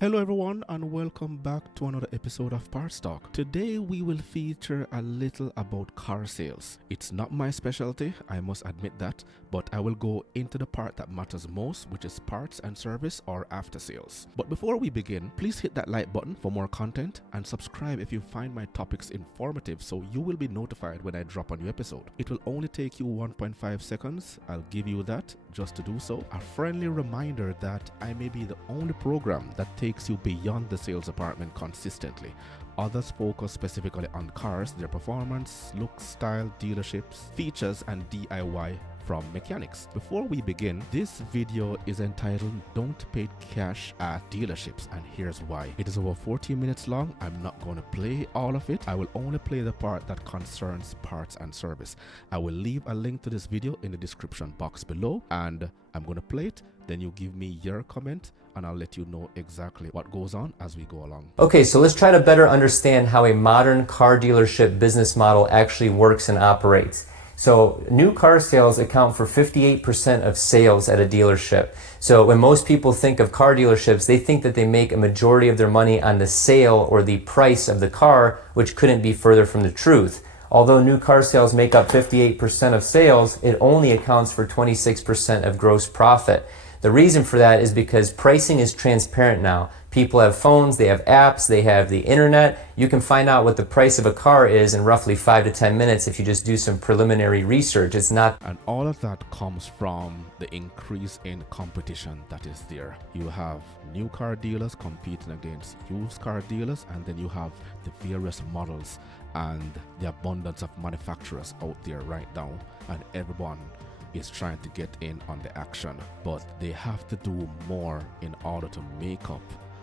Hello everyone and welcome back to another episode of Parts Talk. Today we will feature a little about car sales. It's not my specialty, I must admit that, but I will go into the part that matters most, which is parts and service or after sales. But before we begin, please hit that like button for more content and subscribe if you find my topics informative so you will be notified when I drop a new episode. It will only take you 1.5 seconds, I'll give you that just to do so. A friendly reminder that I may be the only program that takes you beyond the sales department consistently. Others focus specifically on cars, their performance, looks, style, dealerships, features, and DIY from mechanics. Before we begin, this video is entitled Don't Pay Cash at Dealerships, and here's why. It is over 40 minutes long. I'm not going to play all of it. I will only play the part that concerns parts and service. I will leave a link to this video in the description box below, and I'm going to play it. Then you give me your comment and I'll let you know exactly what goes on as we go along. Okay, so let's try to better understand how a modern car dealership business model actually works and operates. So new car sales account for 58% of sales at a dealership. So when most people think of car dealerships, they think that they make a majority of their money on the sale or the price of the car, which couldn't be further from the truth. Although new car sales make up 58% of sales, it only accounts for 26% of gross profit. The reason for that is because pricing is transparent now. People have phones, they have apps, they have the internet. You can find out what the price of a car is in roughly 5 to 10 minutes if you just do some preliminary research. It's not. And all of that comes from the increase in competition that is there. You have new car dealers competing against used car dealers, and then you have the various models and the abundance of manufacturers out there right now, and everyone is trying to get in on the action, but they have to do more in order to make up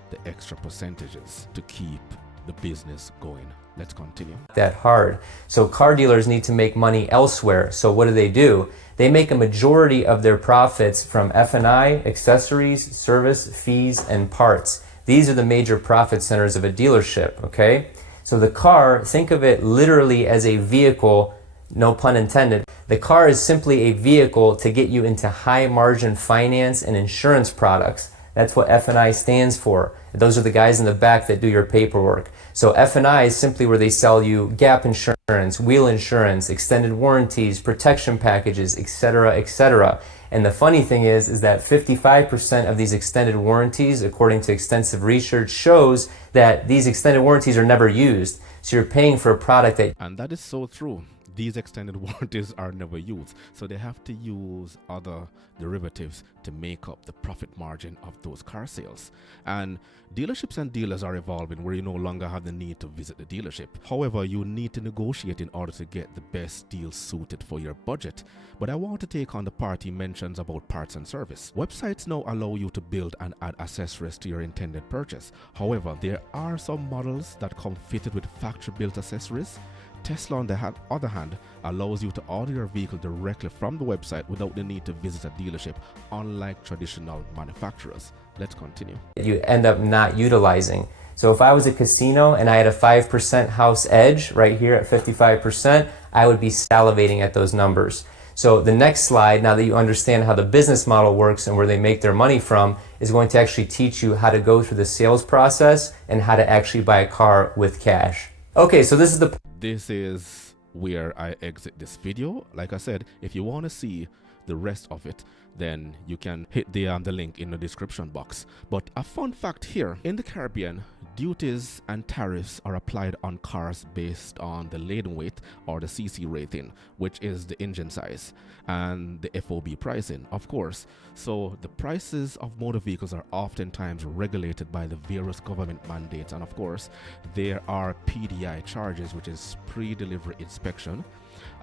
the extra percentages to keep the business going. Let's continue. That hard. So car dealers need to make money elsewhere. So what do? They make a majority of their profits from F&I, accessories, service, fees, and parts. These are the major profit centers of a dealership, okay? So the car, think of it literally as a vehicle, no pun intended. The car is simply a vehicle to get you into high margin finance and insurance products. That's what F&I stands for. Those are the guys in the back that do your paperwork. So F&I is simply where they sell you gap insurance, wheel insurance, extended warranties, protection packages, etc., etc. And the funny thing is that 55% of these extended warranties, according to extensive research, shows that these extended warranties are never used. So you're paying for a product that... And that is so true. These extended warranties are never used, so they have to use other derivatives to make up the profit margin of those car sales. And dealerships and dealers are evolving where you no longer have the need to visit the dealership. However, you need to negotiate in order to get the best deal suited for your budget. But I want to take on the part he mentions about parts and service. Websites now allow you to build and add accessories to your intended purchase. However, there are some models that come fitted with factory-built accessories. Tesla, on the other hand, allows you to order your vehicle directly from the website without the need to visit a dealership, unlike traditional manufacturers. Let's continue. You end up not utilizing. So if I was a casino and I had a 5% house edge right here at 55%, I would be salivating at those numbers. So the next slide, now that you understand how the business model works and where they make their money from, is going to actually teach you how to go through the sales process and how to actually buy a car with cash. Okay, so this is where I exit this video. Like I said, if you want to see the rest of it, then you can hit the link in the description box. But a fun fact here, in the Caribbean, duties and tariffs are applied on cars based on the laden weight or the CC rating, which is the engine size, and the FOB pricing, of course. So the prices of motor vehicles are oftentimes regulated by the various government mandates, and of course there are PDI charges, which is pre-delivery inspection,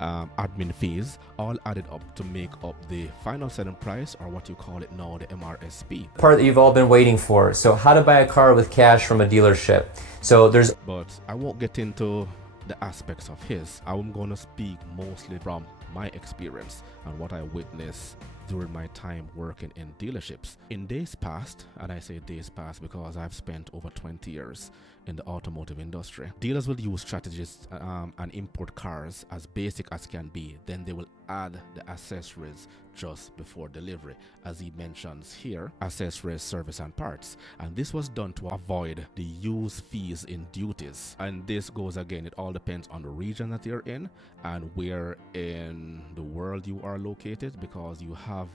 admin fees, all added up to make up the final selling price, or what you call it now, the MRSP. Part that you've all been waiting for. So how to buy a car with cash from a dealership. So but I won't get into the aspects of his. I'm going to speak mostly from my experience and what I witnessed during my time working in dealerships. In days past, and I say days past because I've spent over 20 years in the automotive industry, dealers will use strategies and import cars as basic as can be. Then they will add the accessories just before delivery, as he mentions here, accessories, service and parts. And this was done to avoid the use fees in duties. And this goes again, it all depends on the region that you're in and where in the world you are located, because you have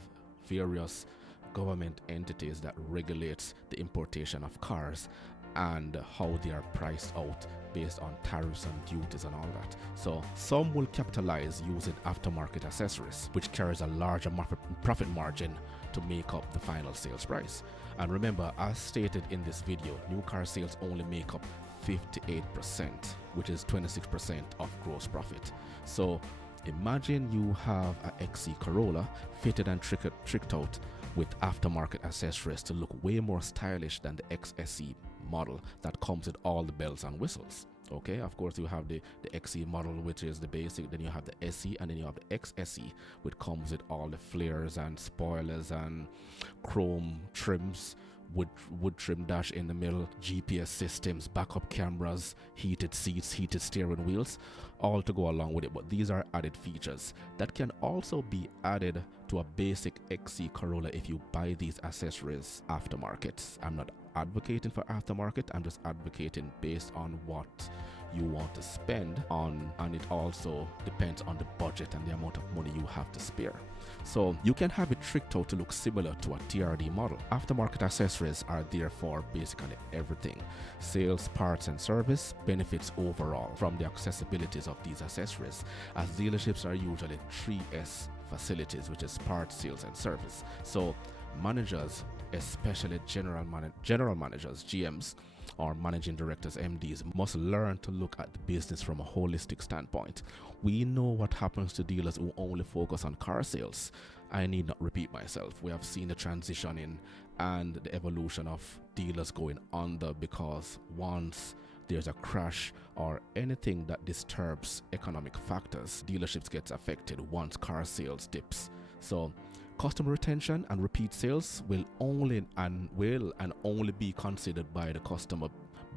various government entities that regulates the importation of cars and how they are priced out based on tariffs and duties and all that. So some will capitalize using aftermarket accessories, which carries a larger profit margin to make up the final sales price. And remember, as stated in this video, new car sales only make up 58%, which is 26% of gross profit. So imagine you have an XC Corolla fitted and tricked out with aftermarket accessories to look way more stylish than the XSE model that comes with all the bells and whistles. Okay, of course you have the XE model, which is the basic, then you have the SE, and then you have the XSE, which comes with all the flares and spoilers and chrome trims, wood trim dash in the middle, GPS systems, backup cameras, heated seats, heated steering wheels, all to go along with it. But these are added features that can also be added to a basic XC Corolla if you buy these accessories aftermarket. I'm not advocating for aftermarket, I'm just advocating based on what you want to spend on, and it also depends on the budget and the amount of money you have to spare. So you can have it tricked out to look similar to a TRD model. Aftermarket accessories are there for basically everything: sales, parts and service, benefits overall from the accessibilities of these accessories, as dealerships are usually 3S facilities, which is parts, sales and service. So managers, especially general managers, GMs, or managing directors, MDs, must learn to look at the business from a holistic standpoint. We know what happens to dealers who only focus on car sales. I need not repeat myself. We have seen the transition in and the evolution of dealers going under, because once there's a crash or anything that disturbs economic factors, dealerships gets affected once car sales dips. So customer retention and repeat sales will only be considered by the customer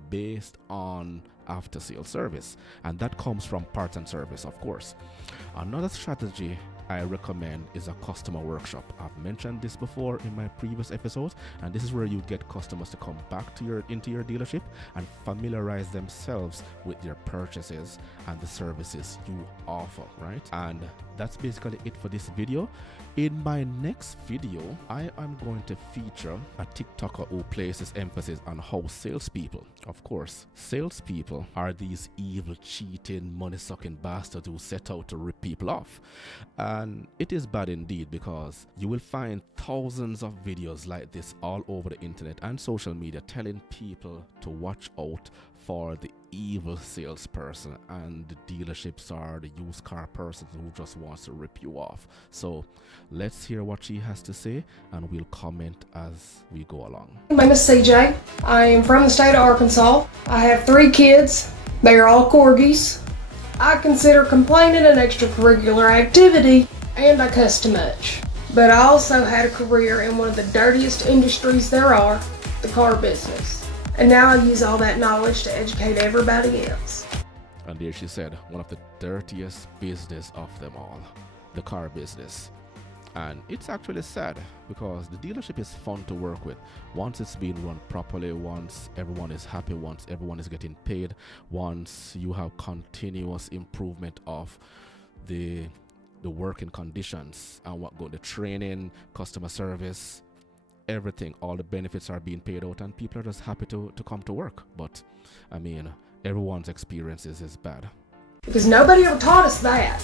based on after sales service, and that comes from parts and service, of course. Another strategy I recommend is a customer workshop. I've mentioned this before in my previous episodes, and this is where you get customers to come back into your dealership and familiarize themselves with their purchases and the services you offer, right? And that's basically it for this video. In my next video, I am going to feature a TikToker who places emphasis on how salespeople, of course, salespeople are these evil, cheating, money-sucking bastards who set out to rip people off. And it is bad indeed, because you will find thousands of videos like this all over the internet and social media telling people to watch out for the evil salesperson, and the dealerships are the used car person who just wants to rip you off. So let's hear what she has to say, and we'll comment as we go along. My name is CJ. I am from the state of Arkansas. I have 3 kids. They are all corgis. I consider complaining an extracurricular activity, and I cuss too much. But I also had a career in one of the dirtiest industries there are, the car business. And now I use all that knowledge to educate everybody else. And there she said, one of the dirtiest business of them all, the car business. And it's actually sad, because the dealership is fun to work with once it's being run properly, once everyone is happy, once everyone is getting paid, once you have continuous improvement of the working conditions and the training, customer service, everything, all the benefits are being paid out, and people are just happy to come to work. But I mean, everyone's experiences is bad, because nobody ever taught us that.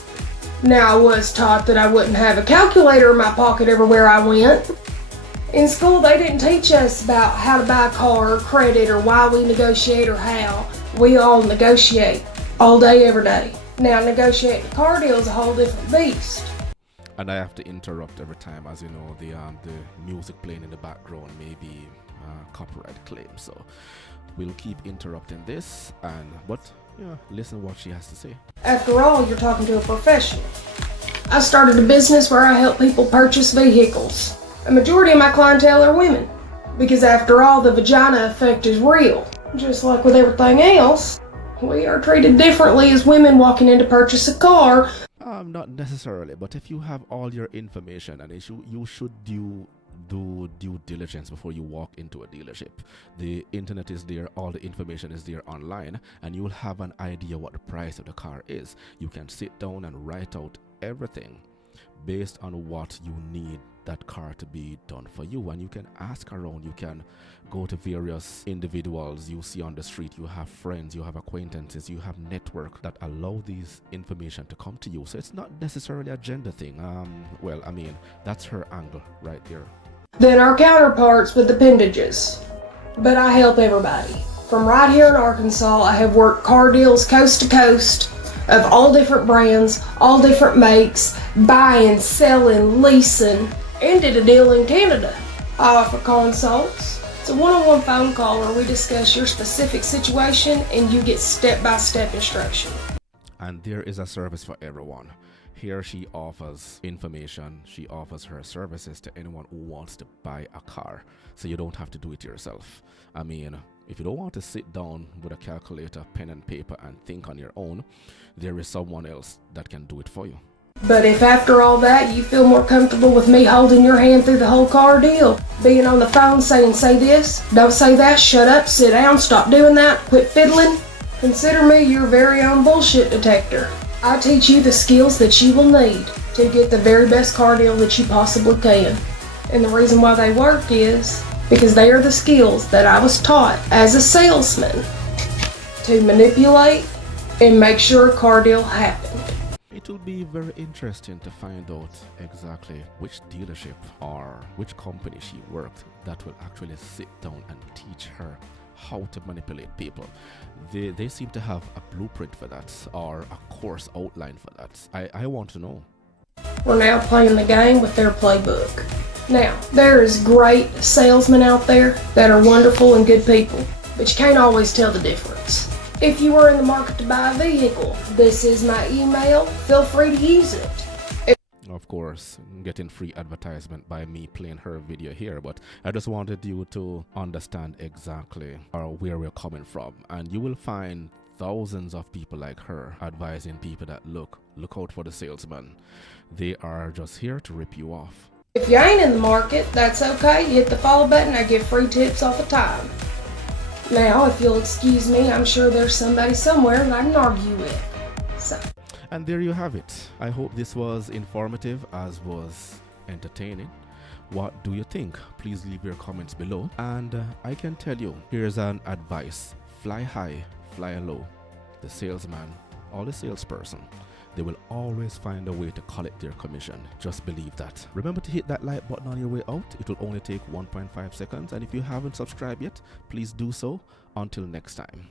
Now, I was taught that I wouldn't have a calculator in my pocket everywhere I went. In school, they didn't teach us about how to buy a car or credit, or why we negotiate, or how. We all negotiate all day, every day. Now, negotiating a car deal is a whole different beast. And I have to interrupt every time, as you know, the music playing in the background may be copyright claim, so we'll keep interrupting this, but listen what she has to say. After all, you're talking to a professional. I started a business where I help people purchase vehicles. A majority of my clientele are women, because after all, the vagina effect is real. Just like with everything else, we are treated differently as women walking in to purchase a car. Not necessarily, but if you have all your information, and you should do due diligence before you walk into a dealership. The internet is there, all the information is there online, and you will have an idea what the price of the car is. You can sit down and write out everything based on what you need that car to be done for you, and you can ask around. You can go to various individuals you see on the street. You have friends, you have acquaintances, you have network that allow these information to come to you. So it's not necessarily a gender thing. Well, I mean, that's her angle right there. Then our counterparts with appendages. But I help everybody. From right here in Arkansas, I have worked car deals coast to coast of all different brands, all different makes, buying, selling, leasing, and did a deal in Canada. I offer consults. It's a one-on-one phone call where we discuss your specific situation and you get step-by-step instruction. And there is a service for everyone. Here she offers information, she offers her services to anyone who wants to buy a car, so you don't have to do it yourself. I mean, if you don't want to sit down with a calculator, pen and paper and think on your own, there is someone else that can do it for you. But if after all that you feel more comfortable with me holding your hand through the whole car deal, being on the phone saying say this, don't say that, shut up, sit down, stop doing that, quit fiddling, consider me your very own bullshit detector. I teach you the skills that you will need to get the very best car deal that you possibly can. And the reason why they work is because they are the skills that I was taught as a salesman to manipulate and make sure a car deal happened. It will be very interesting to find out exactly which dealership or which company she worked that will actually sit down and teach her how to manipulate people. They seem to have a blueprint for that, or a course outline for that. I want to know. We're now playing the game with their playbook. Now, there is great salesmen out there that are wonderful and good people, but you can't always tell the difference. If you are in the market to buy a vehicle, this is my email. Feel free to use it. Of course, getting free advertisement by me playing her video here, but I just wanted you to understand exactly where we're coming from, and you will find thousands of people like her advising people that look out for the salesman. They are just here to rip you off. If you ain't in the market, that's okay. You hit the follow button, I give free tips all the time. Now, if you'll excuse me, I'm sure there's somebody somewhere that I can argue with. So. And there you have it. I hope this was informative as was entertaining. What do you think? Please leave your comments below. And I can tell you, here's an advice. Fly high, fly low. The salesman or the salesperson, they will always find a way to collect their commission. Just believe that. Remember to hit that like button on your way out. It will only take 1.5 seconds. And if you haven't subscribed yet, please do so. Until next time.